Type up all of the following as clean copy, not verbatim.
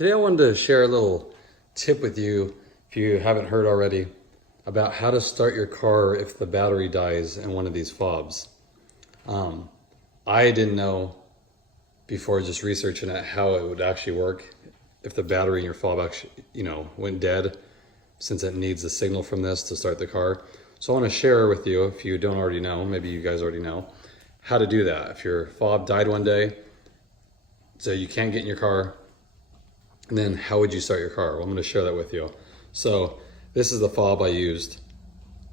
Today I wanted to share a little tip with you, if you haven't heard already, about how to start your car if the battery dies in one of these fobs. I didn't know before just researching it how it would actually work if the battery in your fob actually, went dead, since it needs a signal from this to start the car. So I want to share with you, if you don't already know, maybe you guys already know, how to do that. If your fob died one day, so you can't get in your car, and then how would you start your car? Well, I'm going to share that with you. So this is the fob I used.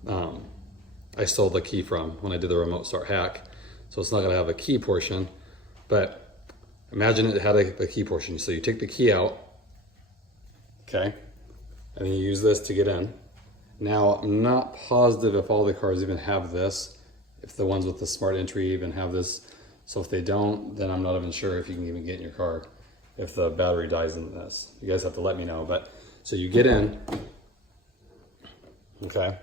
I stole the key from when I did the remote start hack. So it's not going to have a key portion, but imagine it had a key portion. So you take the key out, okay, and then you use this to get in. Now, I'm not positive if all the cars even have this, if the ones with the smart entry even have this. So if they don't, then I'm not even sure if you can even get in your car if the battery dies in this. You guys have to let me know. But so you get in, okay.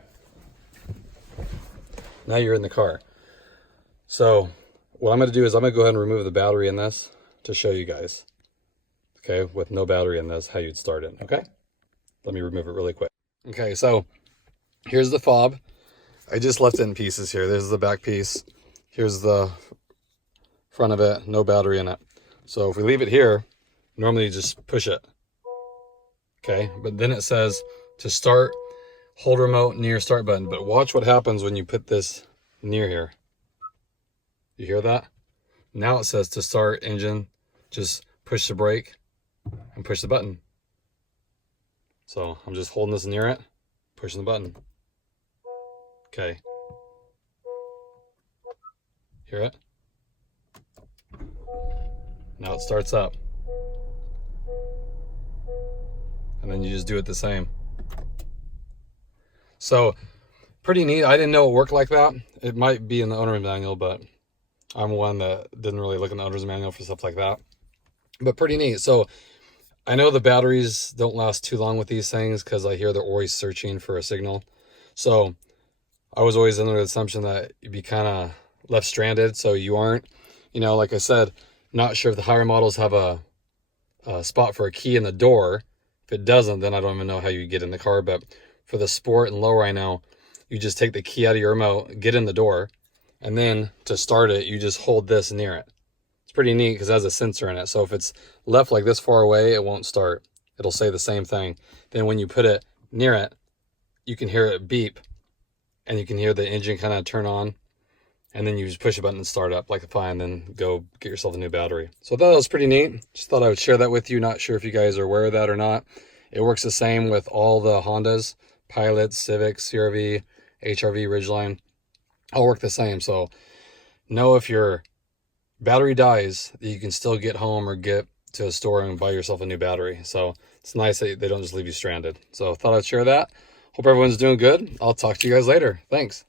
Now you're in the car. So what I'm gonna do is I'm gonna go ahead and remove the battery in this to show you guys, okay, with no battery in this, how you'd start it, okay? Let me remove it really quick. Okay, so here's the fob. I just left it in pieces here. There's the back piece. Here's the front of it, no battery in it. So if we leave it here, normally you just push it, okay? But then it says to start, hold remote near start button. But watch what happens when you put this near here. You hear that? Now it says to start engine, just push the brake and push the button. So I'm just holding this near it, pushing the button. Okay. Hear it? Now it starts up. And then you just do it the same. So pretty neat. I didn't know it worked like that. It might be in the owner's manual, but I'm one that didn't really look in the owner's manual for stuff like that. But pretty neat. So I know the batteries don't last too long with these things because I hear they're always searching for a signal. So I was always under the assumption that you'd be kind of left stranded. So you aren't, like I said, not sure if the higher models have a spot for a key in the door. If it doesn't, then I don't even know how you get in the car. But for the sport and lower, I know you just take the key out of your remote, get in the door, and then to start it, you just hold this near it. It's pretty neat because it has a sensor in it. So if it's left like this far away, it won't start. It'll say the same thing. Then when you put it near it, you can hear it beep, and you can hear the engine kind of turn on. And then you just push a button and start up like a fine, then go get yourself a new battery. So I thought that was pretty neat. Just thought I would share that with you. Not sure if you guys are aware of that or not. It works the same with all the Hondas, Pilots, Civic, CRV, HRV, Ridgeline. All work the same. So know if your battery dies, that you can still get home or get to a store and buy yourself a new battery. So it's nice that they don't just leave you stranded. So I thought I'd share that. Hope everyone's doing good. I'll talk to you guys later. Thanks.